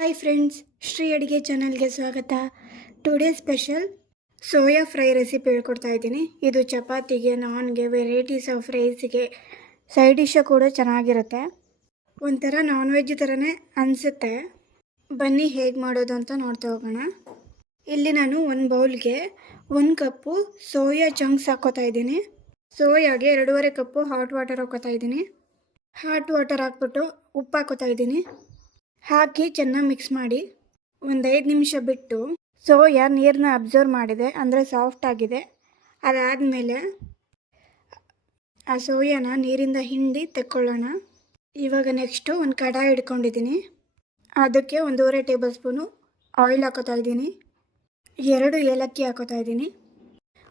Hi friends, Shri ಅಡುಗೆ ಚಾನಲ್ಗೆ ಸ್ವಾಗತ. Today special soya fry recipe ಹೇಳ್ಕೊಡ್ತಾ ಇದ್ದೀನಿ. ಇದು ಚಪಾತಿಗೆ, ನಾನ್ಗೆ, ವೆರೈಟೀಸ್ ಆಫ್ ರೈಸ್ಗೆ ಸೈಡ್ ಡಿಶ್ಶು ಕೂಡ ಚೆನ್ನಾಗಿರುತ್ತೆ. ಒಂಥರ ನಾನ್ ವೆಜ್ ಥರನೇ ಅನಿಸುತ್ತೆ. ಬನ್ನಿ ಹೇಗೆ ಮಾಡೋದು ಅಂತ ನೋಡ್ತಾ ಹೋಗೋಣ. ಇಲ್ಲಿ ನಾನು ಒಂದು ಬೌಲ್ಗೆ 1 ಕಪ್ಪು ಸೋಯಾ ಚಂಕ್ಸ್ ಹಾಕ್ಕೋತಾ ಇದ್ದೀನಿ. ಸೋಯಾಗೆ 2.5 ಕಪ್ಪು ಹಾಟ್ ವಾಟರ್ ಹಾಕ್ಕೋತಾ ಇದ್ದೀನಿ. ಹಾಟ್ ವಾಟರ್ ಹಾಕ್ಬಿಟ್ಟು ಉಪ್ಪು ಹಾಕ್ಕೋತಾ ಇದ್ದೀನಿ. ಹಾಕಿ ಚೆನ್ನಾಗಿ ಮಿಕ್ಸ್ ಮಾಡಿ ಒಂದು 5 ನಿಮಿಷ ಬಿಟ್ಟು ಸೋಯಾ ನೀರನ್ನ ಅಬ್ಸರ್ವ್ ಮಾಡಿದೆ, ಅಂದರೆ ಸಾಫ್ಟ್ ಆಗಿದೆ. ಅದಾದಮೇಲೆ ಆ ಸೋಯಾನ ನೀರಿಂದ ಹಿಂಡಿ ತೆಕ್ಕೊಳ್ಳೋಣ. ಇವಾಗ ನೆಕ್ಸ್ಟು ಒಂದು ಕಡಾಯಿ ಇಟ್ಕೊಂಡಿದ್ದೀನಿ. ಅದಕ್ಕೆ 1.5 ಟೇಬಲ್ ಸ್ಪೂನು ಆಯಿಲ್ ಹಾಕೋತಾ ಇದ್ದೀನಿ. 2 ಏಲಕ್ಕಿ ಹಾಕೋತಾ ಇದ್ದೀನಿ.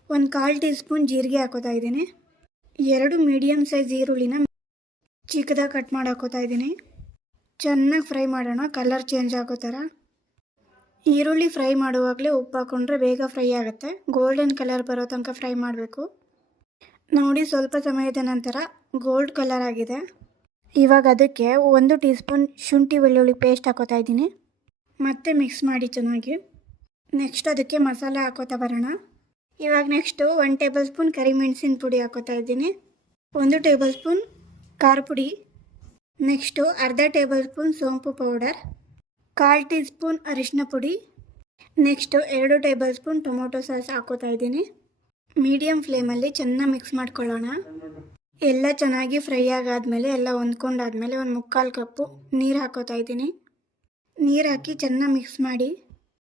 1/4 ಟೀ ಸ್ಪೂನ್ ಜೀರಿಗೆ ಹಾಕೋತಾ ಇದ್ದೀನಿ. 2 ಮೀಡಿಯಮ್ ಸೈಜ್ ಈರುಳ್ಳಿನ ಚಿಕ್ಕದಾಗಿ ಕಟ್ ಮಾಡಿ ಹಾಕೋತಾ ಇದ್ದೀನಿ. ಚೆನ್ನಾಗಿ ಫ್ರೈ ಮಾಡೋಣ, ಕಲರ್ ಚೇಂಜ್ ಆಗೋ ಥರ. ಈರುಳ್ಳಿ ಫ್ರೈ ಮಾಡುವಾಗಲೇ ಉಪ್ಪು ಹಾಕ್ಕೊಂಡ್ರೆ ಬೇಗ ಫ್ರೈ ಆಗುತ್ತೆ. ಗೋಲ್ಡನ್ ಕಲರ್ ಬರೋ ತನಕ ಫ್ರೈ ಮಾಡಬೇಕು. ನೋಡಿ, ಸ್ವಲ್ಪ ಸಮಯದ ನಂತರ ಗೋಲ್ಡ್ ಕಲರ್ ಆಗಿದೆ. ಇವಾಗ ಅದಕ್ಕೆ 1 ಟೀ ಸ್ಪೂನ್ ಶುಂಠಿ ಬೆಳ್ಳುಳ್ಳಿ ಪೇಸ್ಟ್ ಹಾಕೋತಾ ಇದ್ದೀನಿ. ಮತ್ತೆ ಮಿಕ್ಸ್ ಮಾಡಿ ಚೆನ್ನಾಗಿ. ನೆಕ್ಸ್ಟ್ ಅದಕ್ಕೆ ಮಸಾಲೆ ಹಾಕೋತಾ ಬರೋಣ. ಇವಾಗ ನೆಕ್ಸ್ಟು 1 ಟೇಬಲ್ ಸ್ಪೂನ್ ಕರಿಮೆಣಸಿನ ಪುಡಿ ಹಾಕೋತಾ ಇದ್ದೀನಿ. 1 ಟೇಬಲ್ ಸ್ಪೂನ್ ಖಾರ ಪುಡಿ. ನೆಕ್ಸ್ಟು ಅರ್ಧ ಟೇಬಲ್ ಸ್ಪೂನ್ ಸೋಂಪು ಪೌಡರ್, 1/4 ಟೀ ಸ್ಪೂನ್ ಅರಿಶಿನ ಪುಡಿ. Next 2 table spoon tomato sauce ಹಾಕೋತಾ ಇದ್ದೀನಿ. ಮೀಡಿಯಮ್ ಫ್ಲೇಮಲ್ಲಿ ಚೆನ್ನಾಗಿ ಮಿಕ್ಸ್ ಮಾಡ್ಕೊಳ್ಳೋಣ. ಎಲ್ಲ ಚೆನ್ನಾಗಿ ಫ್ರೈ ಆಗಾದಮೇಲೆ, ಎಲ್ಲ ಹೊಂದ್ಕೊಂಡಾದ್ಮೇಲೆ 1/4 ಕಪ್ಪು ನೀರು ಹಾಕೋತಾ ಇದ್ದೀನಿ. ನೀರು ಹಾಕಿ ಚೆನ್ನಾಗಿ ಮಿಕ್ಸ್ ಮಾಡಿ.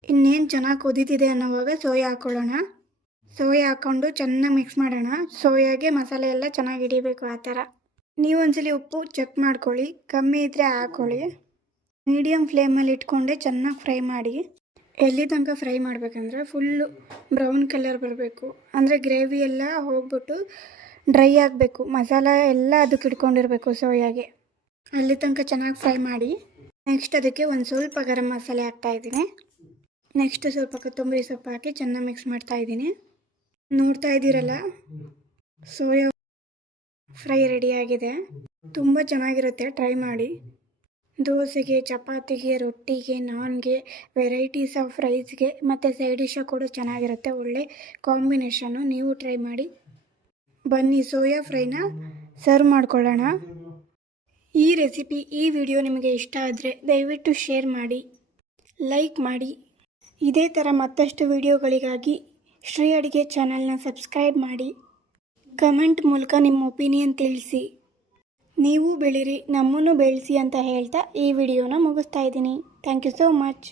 ಇನ್ನೇನು ಚೆನ್ನಾಗಿ ಕುದೀತಿದೆ ಅನ್ನೋವಾಗ ಸೋಯಾ ಹಾಕ್ಕೊಳ್ಳೋಣ. ಸೋಯಾ ಹಾಕ್ಕೊಂಡು ಚೆನ್ನಾಗಿ ಮಿಕ್ಸ್ ಮಾಡೋಣ. ಸೋಯಾಗೆ ಮಸಾಲೆ ಎಲ್ಲ ಚೆನ್ನಾಗಿ ಹಿಡಿಬೇಕು, ಆ ಥರ. ನೀವು ಒಂದ್ಸಲಿ ಉಪ್ಪು ಚೆಕ್ ಮಾಡ್ಕೊಳ್ಳಿ, ಕಮ್ಮಿ ಇದ್ದರೆ ಹಾಕ್ಕೊಳ್ಳಿ. ಮೀಡಿಯಮ್ ಫ್ಲೇಮಲ್ಲಿ ಇಟ್ಕೊಂಡೆ ಚೆನ್ನಾಗಿ ಫ್ರೈ ಮಾಡಿ. ಎಲ್ಲಿ ತನಕ ಫ್ರೈ ಮಾಡಬೇಕಂದ್ರೆ ಫುಲ್ಲು ಬ್ರೌನ್ ಕಲರ್ ಬರಬೇಕು. ಅಂದರೆ ಗ್ರೇವಿ ಎಲ್ಲ ಹೋಗ್ಬಿಟ್ಟು ಡ್ರೈ ಆಗಬೇಕು. ಮಸಾಲ ಎಲ್ಲ ಅದಕ್ಕೆ ಇಟ್ಕೊಂಡಿರಬೇಕು ಸೋಯಾಗೆ. ಅಲ್ಲಿ ತನಕ ಚೆನ್ನಾಗಿ ಫ್ರೈ ಮಾಡಿ. ನೆಕ್ಸ್ಟ್ ಅದಕ್ಕೆ ಒಂದು ಸ್ವಲ್ಪ ಗರಂ ಮಸಾಲೆ ಹಾಕ್ತಾಯಿದ್ದೀನಿ. ನೆಕ್ಸ್ಟ್ ಸ್ವಲ್ಪ ಕೊತ್ತಂಬರಿ ಸೊಪ್ಪು ಹಾಕಿ ಚೆನ್ನಾಗಿ ಮಿಕ್ಸ್ ಮಾಡ್ತಾಯಿದ್ದೀನಿ. ನೋಡ್ತಾ ಇದ್ದೀರಲ್ಲ, ಸೋಯಾ ಫ್ರೈ ರೆಡಿಯಾಗಿದೆ. ತುಂಬ ಚೆನ್ನಾಗಿರುತ್ತೆ, ಟ್ರೈ ಮಾಡಿ. ದೋಸೆಗೆ, ಚಪಾತಿಗೆ, ರೊಟ್ಟಿಗೆ, ನಾನ್ಗೆ, ವೆರೈಟೀಸ್ ಆಫ್ ರೈಸ್ಗೆ ಮತ್ತು ಸೈಡ್ ಡಿಶ್ಶು ಕೂಡ ಚೆನ್ನಾಗಿರುತ್ತೆ. ಒಳ್ಳೆ ಕಾಂಬಿನೇಷನ್ನು. ನೀವು ಟ್ರೈ ಮಾಡಿ. ಬನ್ನಿ ಸೋಯಾ ಫ್ರೈನ ಸರ್ವ್ ಮಾಡ್ಕೊಳ್ಳೋಣ. ಈ ರೆಸಿಪಿ, ಈ ವಿಡಿಯೋ ನಿಮಗೆ ಇಷ್ಟ ಆದರೆ ದಯವಿಟ್ಟು ಶೇರ್ ಮಾಡಿ, ಲೈಕ್ ಮಾಡಿ. ಇದೇ ಥರ ಮತ್ತಷ್ಟು ವಿಡಿಯೋಗಳಿಗಾಗಿ ಶ್ರೀ ಅಡುಗೆ ಚಾನಲ್ನ ಸಬ್ಸ್ಕ್ರೈಬ್ ಮಾಡಿ. ಕಮೆಂಟ್ ಮೂಲಕ ನಿಮ್ಮ ಒಪಿನಿಯನ್ ತಿಳಿಸಿ. ನೀವು ಬೆಳೀರಿ, ನಮ್ಮನ್ನು ಬೆಳೆಸಿ ಅಂತ ಹೇಳ್ತಾ ಈ ವಿಡಿಯೋನ ಮುಗಿಸ್ತಾ ಇದ್ದೀನಿ. Thank you so much.